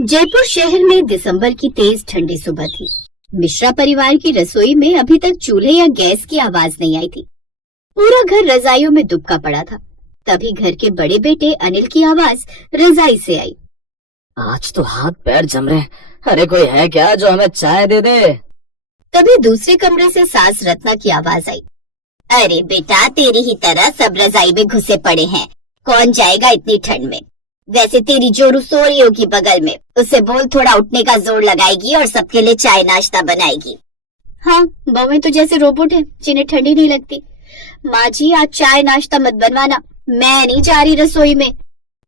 जयपुर शहर में दिसंबर की तेज ठंडी सुबह थी। मिश्रा परिवार की रसोई में अभी तक चूल्हे या गैस की आवाज नहीं आई थी। पूरा घर रजाइयों में दुबका पड़ा था। तभी घर के बड़े बेटे अनिल की आवाज रजाई से आई। आज तो हाथ पैर जम रहे। अरे कोई है क्या जो हमें चाय दे दे? तभी दूसरे कमरे से सास रत्ना की आवाज आई। अरे बेटा, तेरी ही तरह सब रजाई में घुसे पड़े हैं। कौन जाएगा इतनी ठंड में? वैसे तेरी जोरू सो रही होगी बगल में, उसे बोल थोड़ा उठने का जोर लगाएगी और सबके लिए चाय नाश्ता बनाएगी। हाँ, बहुएं तो जैसे रोबोट है जिन्हें ठंडी नहीं लगती। माँ जी, आज चाय नाश्ता मत बनवाना, मैं नहीं जा रही रसोई में,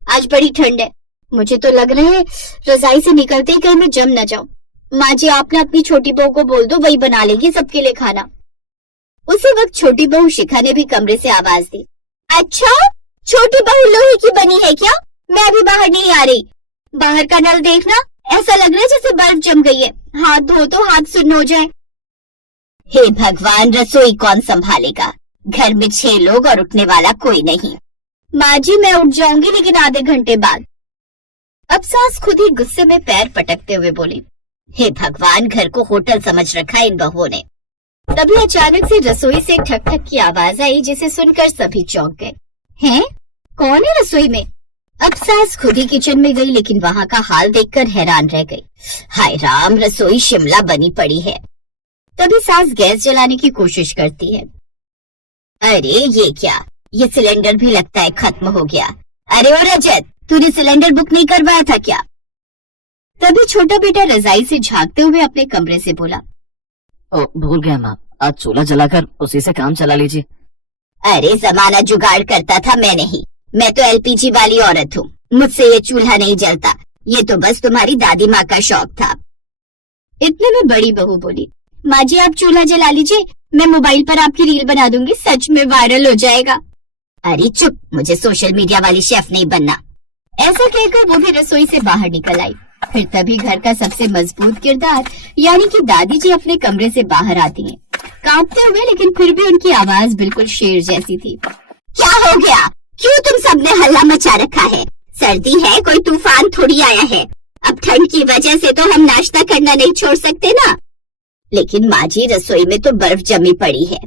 आज बड़ी ठंड है। मुझे तो लग रहा है रजाई से निकलते ही कहीं मैं जम न जाऊं। माँ जी, आपने अपनी छोटी बहू को बोल दो, वही बना लेगी सबके लिए खाना। उसी वक्त छोटी बहू शिखा ने भी कमरे से आवाज दी। अच्छा, छोटी बहू लोहे की बनी है क्या? मैं अभी बाहर नहीं आ रही। बाहर का नल देखना, ऐसा लग रहा है जैसे बर्फ जम गई है। हाथ धो तो हाथ सुन्न हो जाए। हे भगवान, रसोई कौन संभालेगा? घर में 6 लोग और उठने वाला कोई नहीं। माँ जी, मैं उठ जाऊंगी लेकिन आधे घंटे बाद। अब सास खुद ही गुस्से में पैर पटकते हुए बोली। हे भगवान, घर को होटल समझ रखा है इन बहुओं ने। तभी अचानक से रसोई से ठक ठक की आवाज आई, जिसे सुनकर सभी चौंक गए। हैं? कौन है रसोई में? अब सास खुद ही किचन में गई, लेकिन वहाँ का हाल देखकर हैरान रह गई। हाय राम, रसोई शिमला बनी पड़ी है। तभी सास गैस जलाने की कोशिश करती है। अरे ये क्या, ये सिलेंडर भी लगता है खत्म हो गया। अरे ओ रजत, तूने सिलेंडर बुक नहीं करवाया था क्या? तभी छोटा बेटा रजाई से झांकते हुए अपने कमरे से बोला। ओ, भूल गया माँ, आज चूल्हा जलाकर उसी से काम चला लीजिए। अरे जमाना जुगाड़ करता था, मैं नहीं। मैं तो एलपीजी वाली औरत हूँ, मुझसे ये चूल्हा नहीं जलता। ये तो बस तुम्हारी दादी माँ का शौक था। इतने में बड़ी बहू बोली। माँ जी, आप चूल्हा जला लीजिए, मैं मोबाइल पर आपकी रील बना दूंगी, सच में वायरल हो जाएगा। अरे चुप, मुझे सोशल मीडिया वाली शेफ नहीं बनना। ऐसा कहकर वो भी रसोई से बाहर निकल आई। फिर तभी घर का सबसे मजबूत किरदार यानी कि दादी जी अपने कमरे से बाहर आती हैं, कांपते हुए, लेकिन फिर भी उनकी आवाज बिल्कुल शेर जैसी थी। क्या हो गया? क्यों तुम सबने हल्ला मचा रखा है? सर्दी है, कोई तूफान थोड़ी आया है। अब ठंड की वजह से तो हम नाश्ता करना नहीं छोड़ सकते ना। लेकिन माँ जी, रसोई में तो बर्फ जमी पड़ी है।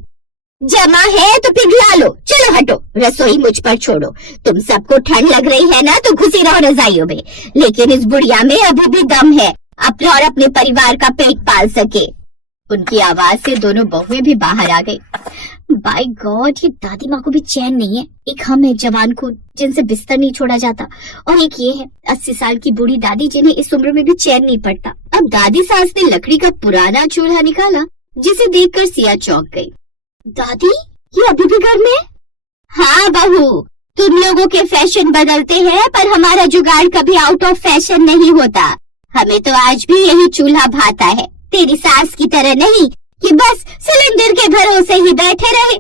जमा है तो पिघला लो। चलो हटो, रसोई मुझ पर छोड़ो। तुम सबको ठंड लग रही है ना, तो घुसी रहो रजाइयों में, लेकिन इस बुढ़िया में अभी भी दम है अपना और अपने परिवार का पेट पाल सके। उनकी आवाज से दोनों बहुएं भी बाहर आ गई। बाय गॉड, ये दादी माँ को भी चैन नहीं है। एक हम है जवान खून, जिनसे बिस्तर नहीं छोड़ा जाता, और एक ये है 80 साल की बूढ़ी दादी, जिन्हें इस उम्र में भी चैन नहीं पड़ता। अब दादी सास ने लकड़ी का पुराना चूल्हा निकाला, जिसे देखकर सिया चौंक गई। दादी, ये अभी भी घर में है? हाँ बहू, तुम लोगों के फैशन बदलते हैं, पर हमारा जुगाड़ कभी आउट ऑफ फैशन नहीं होता। हमें तो आज भी यही चूल्हा भाता है, तेरी सास की तरह नहीं कि बस सिलेंडर के भरोसे ही बैठे रहे।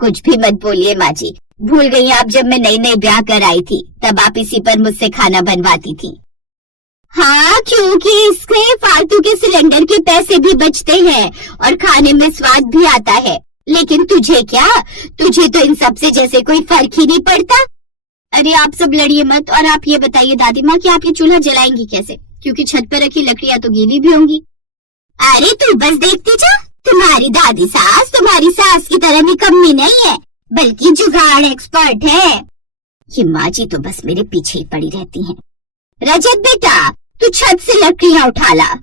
कुछ भी मत बोलिए माँ जी, भूल गई आप जब मैं नई नई ब्याह कर आई थी, तब आप इसी पर मुझसे खाना बनवाती थी। हाँ, क्योंकि इससे फालतू के सिलेंडर के पैसे भी बचते हैं और खाने में स्वाद भी आता है। लेकिन तुझे क्या, तुझे तो इन सब से जैसे कोई फर्क ही नहीं पड़ता। अरे आप सब लड़िए मत, और आप ये बताइए दादी माँ कि आप ये चूल्हा जलाएंगी कैसे, क्योंकि छत पर रखी लकड़ियाँ तो गीली भी होंगी। अरे तू बस देखती जा, तुम्हारी दादी सास तुम्हारी सास की तरह निकम्मी नहीं है, बल्कि जुगाड़ एक्सपर्ट है। ये माँ जी तो बस मेरे पीछे ही पड़ी रहती हैं। रजत बेटा, तू छत से लकड़ियाँ उठा ला।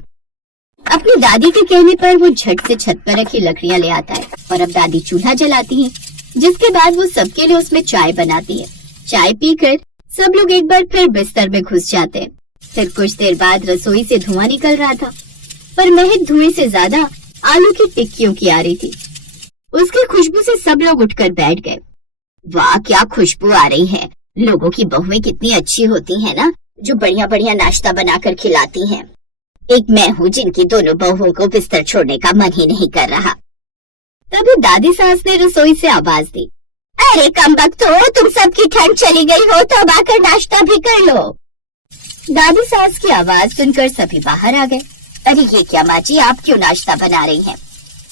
अपनी दादी के कहने पर वो झट से छत पर रखी लकड़ियाँ ले आता है, और अब दादी चूल्हा जलाती हैं, जिसके बाद वो सबके लिए उसमें चाय बनाती है। चाय पीकर सब लोग एक बार फिर बिस्तर में घुस जाते हैं। फिर कुछ देर बाद रसोई से धुआं निकल रहा था, पर महक धुएं से ज्यादा आलू की टिक्कियों की आ रही थी। उसकी खुशबू से सब लोग उठकर बैठ गए। वाह, क्या खुशबू आ रही है। लोगों की बहुएं कितनी अच्छी होती हैं ना, जो बढ़िया बढ़िया नाश्ता बनाकर खिलाती हैं। एक मैं हूँ जिनकी दोनों बहुओं को बिस्तर छोड़ने का मन ही नहीं कर रहा। तभी दादी सास ने रसोई से आवाज दी। अरे कमबख्तो, तुम सबकी ठंड चली गई हो तो अब आकर नाश्ता भी कर लो। दादी सास की आवाज सुनकर सभी बाहर आ गए। अरे ये क्या माँ जी, आप क्यों नाश्ता बना रही हैं?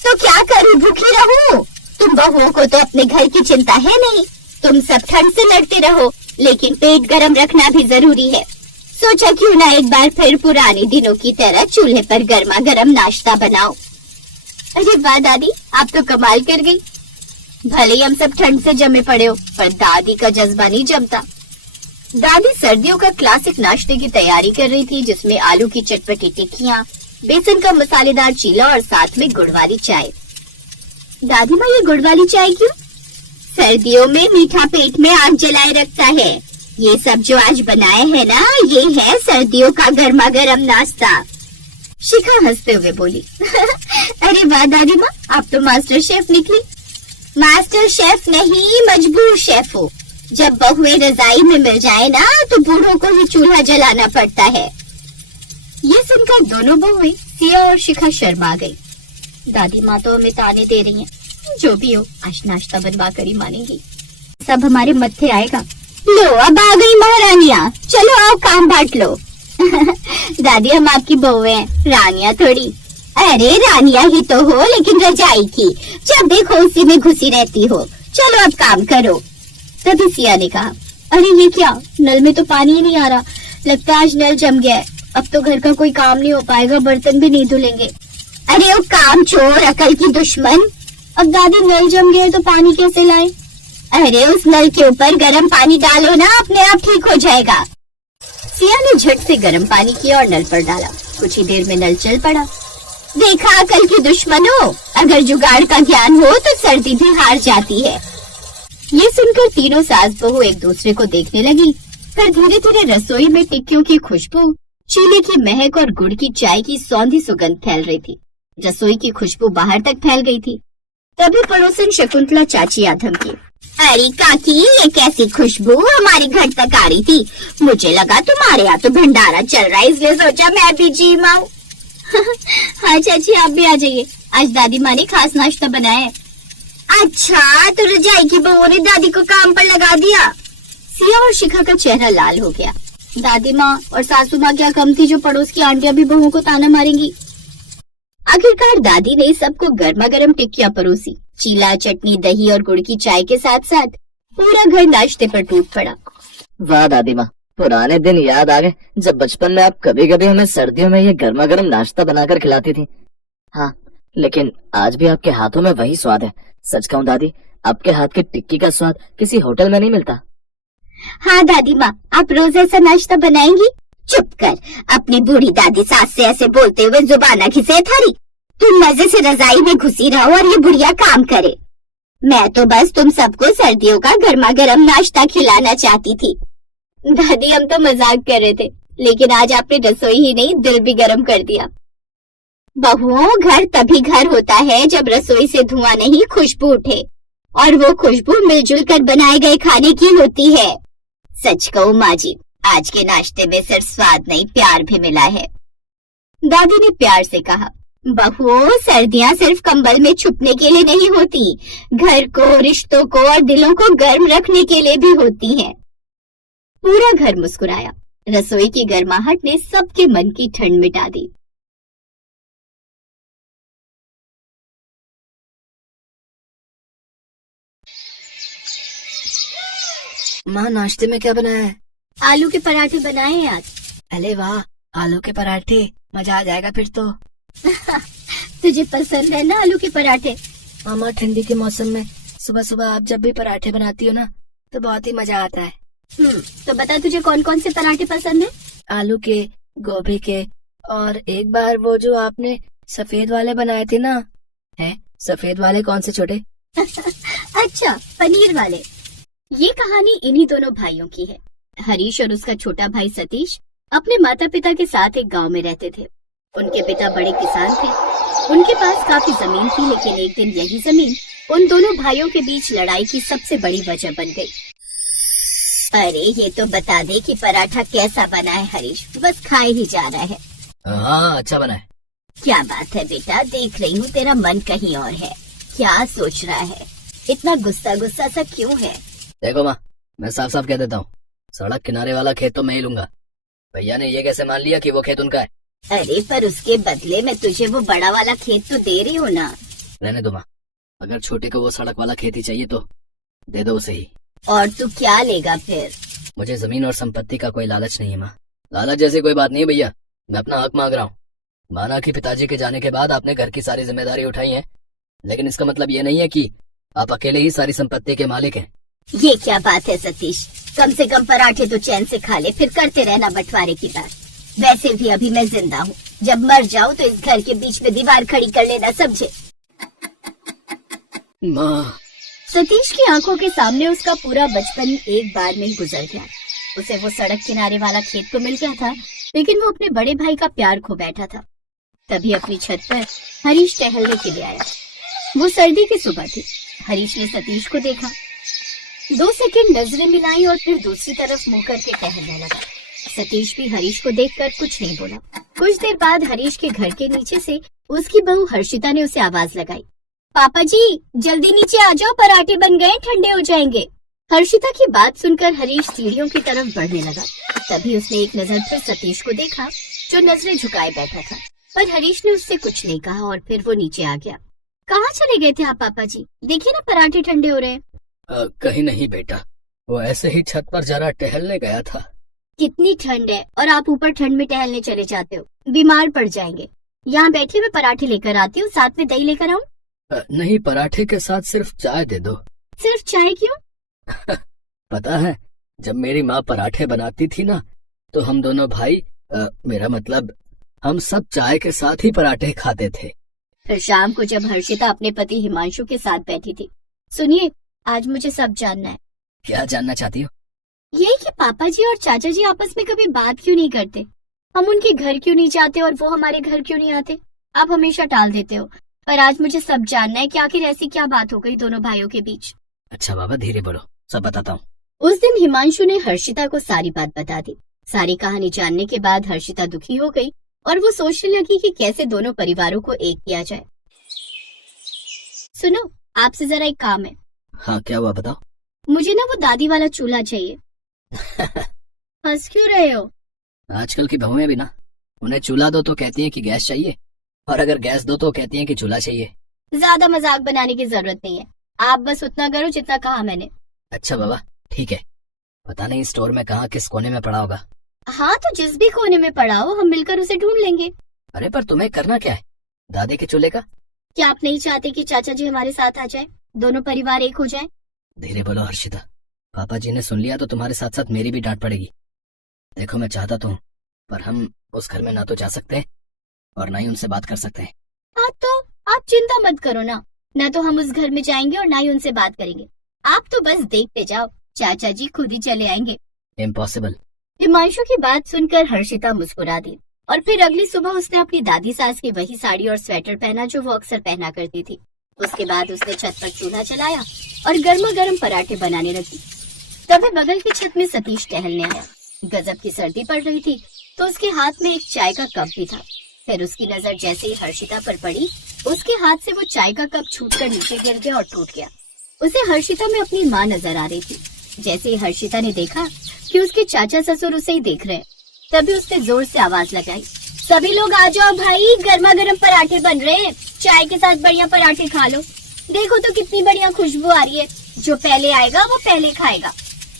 तो क्या करूँ, भूखी रहूं? तुम बहुओं को तो अपने घर की चिंता है नहीं। तुम सब ठंड से लड़ते रहो, लेकिन पेट गर्म रखना भी जरूरी है। सोचा क्यों ना एक बार फिर पुराने दिनों की तरह चूल्हे पर गर्मा गर्म नाश्ता बनाओ। अरे वाह दादी, आप तो कमाल कर गई। भले ही हम सब ठंड से जमे पड़े हो, पर दादी का जज्बा नहीं जमता। दादी सर्दियों का क्लासिक नाश्ते की तैयारी कर रही थी, जिसमें आलू की चटपटी टिक्कियाँ, बेसन का मसालेदार चीला और साथ में गुड़ वाली चाय। दादी माँ, ये गुड़ वाली चाय क्यों? सर्दियों में मीठा पेट में आग जलाए रखता है। ये सब जो आज बनाए हैं ना, ये है सर्दियों का गर्मा गर्म नाश्ता। शिखा हंसते हुए बोली। अरे वाह दादी माँ, आप तो मास्टर शेफ निकली। मास्टर शेफ नहीं, मजबूर शेफ हो। जब बहुएं रजाई में मिल जाए ना, तो बूढ़ों को ही चूल्हा जलाना पड़ता है। ये सुनकर दोनों बहुएं सिया और शिखा शर्मा गई। दादी माँ तो हमें ताने दे रही हैं। जो भी हो, आज नाश्ता बनवा कर ही मानेंगी। सब हमारे मत्थे आएगा। लो, अब आ गई महारानियाँ, चलो आओ काम बांट लो। दादी, हम आपकी बहुएं हैं, रानियाँ थोड़ी। अरे रानियाँ ही तो हो, लेकिन रजाई की जब देखो उसी में घुसी रहती हो। चलो अब काम करो। तभी सिया ने कहा, अरे ये क्या, नल में तो पानी ही नहीं आ रहा। लगता है आज नल जम गया है। अब तो घर का कोई काम नहीं हो पाएगा, बर्तन भी नहीं धुलेंगे। अरे वो काम चोर, अकल की दुश्मन। अब दादी नल जम गया तो पानी कैसे लाए? अरे उस नल के ऊपर गर्म पानी डालो ना, अपने आप ठीक हो जाएगा। सिया ने झट से गर्म पानी किया और नल पर डाला। कुछ ही देर में नल चल पड़ा। देखा अकल की दुश्मन हो, अगर जुगाड़ का ज्ञान हो तो सर्दी भी हार जाती है। ये सुनकर तीनों सास बहू एक दूसरे को देखने लगी। फिर धीरे धीरे रसोई में टिक्कियों की खुशबू, चीले की महक और गुड़ की चाय की सौंधी सुगंध फैल रही थी। रसोई की खुशबू बाहर तक फैल गई थी। तभी पड़ोसन शकुंतला चाची आ धमकी। अरे काकी, ये कैसी खुशबू हमारे घर तक आ रही थी। मुझे लगा तुम्हारे यहाँ तो भंडारा चल रहा है, इसलिए सोचा मैं भी जी माऊं। हाँ चाची, आप भी आ जाइए, आज दादी माँ ने खास नाश्ता बनाया है। अच्छा, तो रजाई की बहू ने दादी को काम पर लगा दिया। सिया और शिखा का चेहरा लाल हो गया। दादी माँ और सासू माँ क्या कम थी जो पड़ोस की आंटियां भी बहू को ताना मारेंगी। आखिरकार दादी ने सबको गर्मा गर्म टिक्कियां परोसी। चीला, चटनी, दही और गुड़ की चाय के साथ साथ पूरा घर नाश्ते पर टूट पड़ा। वाह दादी माँ, पुराने दिन याद आ गए जब बचपन में आप कभी कभी हमें सर्दियों में ये गर्मा गर्म नाश्ता बनाकर खिलाती थी। हाँ, लेकिन आज भी आपके हाथों में वही स्वाद है। सच कहूँ दादी, आपके हाथ की टिक्की का स्वाद किसी होटल में नहीं मिलता। हाँ दादी माँ, आप रोज ऐसा नाश्ता बनाएंगी? चुप कर, अपनी बूढ़ी दादी सास से ऐसे बोलते हुए जुबाना खिसे थारी। तुम मजे से रजाई में घुसी रहो और ये बुढ़िया काम करे। मैं तो बस तुम सबको सर्दियों का गर्मा गर्म नाश्ता खिलाना चाहती थी। दादी, हम तो मजाक कर रहे थे, लेकिन आज आपने रसोई ही नहीं, दिल भी गर्म कर दिया। बहुओं, घर तभी घर होता है जब रसोई से धुआं नहीं, खुशबू उठे। और वो खुशबू मिलजुल कर बनाए गए खाने की होती है। सच कहूँ माँ जी, आज के नाश्ते में सिर्फ स्वाद नहीं, प्यार भी मिला है। दादी ने प्यार से कहा, बहुओं, सर्दियाँ सिर्फ कंबल में छुपने के लिए नहीं होती, घर को, रिश्तों को और दिलों को गर्म रखने के लिए भी होती हैं। पूरा घर मुस्कुराया। रसोई की गर्माहट ने सबके मन की ठंड मिटा दी। माँ, नाश्ते में क्या बनाया है? आलू के पराठे बनाए हैं आज। अरे वाह, आलू के पराठे, मजा आ जाएगा फिर तो। तुझे पसंद है ना आलू के पराठे? मामा, ठंडी के मौसम में सुबह सुबह आप जब भी पराठे बनाती हो ना, तो बहुत ही मजा आता है। तो बता, तुझे कौन कौन से पराठे पसंद है? आलू के, गोभी के, और एक बार वो जो आपने सफेद वाले बनाए थे ना। है सफेद वाले कौन से छोटे? अच्छा, पनीर वाले। ये कहानी इन्हीं दोनों भाइयों की है। हरीश और उसका छोटा भाई सतीश अपने माता पिता के साथ एक गांव में रहते थे। उनके पिता बड़े किसान थे। उनके पास काफी जमीन थी, लेकिन एक दिन यही जमीन उन दोनों भाइयों के बीच लड़ाई की सबसे बड़ी वजह बन गई। अरे ये तो बता दे कि पराठा कैसा बना है हरीश, बस खाए ही जा रहा है। हाँ, अच्छा बना है। क्या बात है बेटा, देख रही हूँ तेरा मन कहीं और है। क्या सोच रहा है? इतना गुस्सा गुस्सा सा क्यों है? देखो माँ, मैं साफ साफ कह देता हूँ, सड़क किनारे वाला खेत तो मैं ही लूंगा। भैया ने ये कैसे मान लिया कि वो खेत उनका है? अरे पर उसके बदले में तुझे वो बड़ा वाला खेत तो दे रही हो ना। रहने दो माँ, अगर छोटे को वो सड़क वाला खेत ही चाहिए तो दे दो उसे ही। और तू क्या लेगा फिर? मुझे जमीन और संपत्ति का कोई लालच नहीं है माँ, लालच जैसी कोई बात नहीं है भैया, मैं अपना हक मांग रहा हूँ। माना कि पिताजी के जाने के बाद आपने घर की सारी जिम्मेदारी उठाई है, लेकिन इसका मतलब ये नहीं है कि आप अकेले ही सारी संपत्ति के मालिक हैं। ये क्या बात है सतीश, कम से कम पराठे तो चैन से खा ले, फिर करते रहना बंटवारे की बात। वैसे भी अभी मैं जिंदा हूँ, जब मर जाऊँ तो इस घर के बीच में दीवार खड़ी कर लेना, समझे? माँ। सतीश की आंखों के सामने उसका पूरा बचपन एक बार में ही गुजर गया। उसे वो सड़क किनारे वाला खेत तो मिल गया था, लेकिन वो अपने बड़े भाई का प्यार खो बैठा था। तभी अपनी छत पर हरीश टहलने के लिए आया। वो सर्दी की सुबह थी। हरीश ने सतीश को देखा, 2 सेकंड नजरें मिलाई और फिर दूसरी तरफ मुंह करके टहलने लगा। सतीश भी हरीश को देखकर कुछ नहीं बोला। कुछ देर बाद हरीश के घर के नीचे से उसकी बहू हर्षिता ने उसे आवाज लगाई, पापा जी जल्दी नीचे आ जाओ, पराठे बन गए, ठंडे हो जाएंगे। हर्षिता की बात सुनकर हरीश सीढ़ियों की तरफ बढ़ने लगा। तभी उसने एक नजर फिर सतीश को देखा, जो नजरें झुकाए बैठा था, पर हरीश ने उससे कुछ नहीं कहा और फिर वो नीचे आ गया। कहाँ चले गए थे आप पापा जी? देखिए ना पराठे ठंडे हो रहे हैं। कहीं नहीं बेटा, वो ऐसे ही छत पर जरा टहलने गया था। कितनी ठंड है और आप ऊपर ठंड में टहलने चले जाते हो, बीमार पड़ जाएंगे। यहाँ बैठिए, मैं पराठे लेकर आती हूँ, साथ में दही लेकर आऊँ? नहीं, पराठे के साथ सिर्फ चाय दे दो। सिर्फ चाय क्यों? पता है, जब मेरी माँ पराठे बनाती थी ना, तो हम दोनों भाई, मेरा मतलब हम सब चाय के साथ ही पराठे खाते थे। फिर शाम को जब हर्षिता अपने पति हिमांशु के साथ बैठी थी, सुनिए आज मुझे सब जानना है। क्या जानना चाहती हो? यही कि पापा जी और चाचा जी आपस में कभी बात क्यों नहीं करते? हम उनके घर क्यों नहीं जाते और वो हमारे घर क्यों नहीं आते? आप हमेशा टाल देते हो, पर आज मुझे सब जानना है कि आखिर ऐसी क्या बात हो गई दोनों भाइयों के बीच। अच्छा बाबा, धीरे बोलो, सब बताता हूँ। उस दिन हिमांशु ने हर्षिता को सारी बात बता दी। सारी कहानी जानने के बाद हर्षिता दुखी हो गई और वो सोचने लगी कि कैसे दोनों परिवारों को एक किया जाए। सुनो, आपसे जरा एक काम है। हाँ, क्या हुआ बताओ। मुझे ना वो दादी वाला चूल्हा चाहिए। हंस क्यों रहे हो? आजकल की बहुएं भी ना, उन्हें चूल्हा दो तो कहती हैं कि गैस चाहिए, और अगर गैस दो तो कहती हैं कि चूल्हा चाहिए। ज्यादा मजाक बनाने की जरूरत नहीं है, आप बस उतना करो जितना कहा मैंने। अच्छा बाबा, ठीक है। पता नहीं स्टोर में कहाँ किस कोने में पड़ा होगा। हाँ तो जिस भी कोने में पड़ा हो हम मिलकर उसे ढूंढ लेंगे। अरे पर तुम्हें करना क्या है? दादी के चूल्हे का? क्या आप नहीं चाहते कि चाचा जी हमारे साथ आ जाए, दोनों परिवार एक हो जाए? धीरे बोलो हर्षिता, पापा जी ने सुन लिया तो तुम्हारे साथ साथ मेरी भी डांट पड़ेगी। देखो मैं चाहता तो हूँ, पर हम उस घर में ना तो जा सकते और ना ही उनसे बात कर सकते हैं। हाँ तो आप चिंता मत करो ना तो हम उस घर में जाएंगे और ना ही उनसे बात करेंगे। आप तो बस देखते जाओ, चाचा जी खुद ही चले आएंगे। इम्पॉसिबल। हिमांशु की बात सुनकर हर्षिता मुस्कुरा दी और फिर अगली सुबह उसने अपनी दादी सास की वही साड़ी और स्वेटर पहना जो वो अक्सर पहना करती थी। उसके बाद उसने छत पर चूल्हा चलाया और गर्मा गर्म पराठे बनाने लगी। तभी बगल की छत में सतीश टहलने आया। गजब की सर्दी पड़ रही थी तो उसके हाथ में एक चाय का कप भी था। फिर उसकी नजर जैसे ही हर्षिता पर पड़ी, उसके हाथ से वो चाय का कप छूटकर नीचे गिर गया और टूट गया। उसे हर्षिता में अपनी माँ नजर आ रही थी। जैसे ही हर्षिता ने देखा कि उसके चाचा ससुर उसे ही देख रहे, तभी उसने जोर से आवाज लगाई, सभी लोग आ जाओ भाई, गर्मा गर्म पराठे बन रहे हैं, चाय के साथ बढ़िया पराठे खा लो। देखो तो कितनी बढ़िया खुशबू आ रही है, जो पहले आएगा वो पहले खाएगा।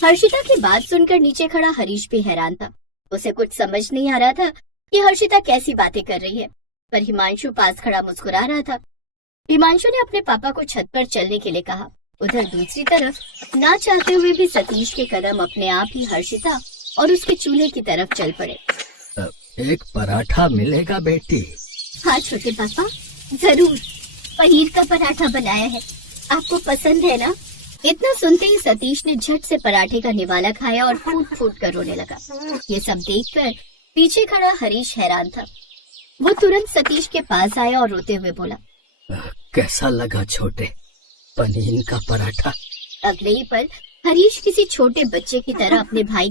हर्षिता की बात सुनकर नीचे खड़ा हरीश भी हैरान था। उसे कुछ समझ नहीं आ रहा था कि हर्षिता कैसी बातें कर रही है, पर हिमांशु पास खड़ा मुस्कुरा रहा था। हिमांशु ने अपने पापा को छत पर चलने के लिए कहा। उधर दूसरी तरफ ना चाहते हुए भी सतीश के कदम अपने आप ही हर्षिता और उसके चूल्हे की तरफ चल पड़े। एक पराठा मिलेगा बेटी? हाँ छोटे पापा, जरूर। पनीर का पराठा बनाया है, आपको पसंद है ना? इतना सुनते ही सतीश ने झट से पराठे का निवाला खाया और फूट फूट कर रोने लगा। ये सब देखकर पीछे खड़ा हरीश हैरान था। वो तुरंत सतीश के पास आया और रोते हुए बोला, कैसा लगा छोटे, पनीर का पराठा? अगले ही पल हरीश किसी छोटे बच्चे की तरह अपने भाई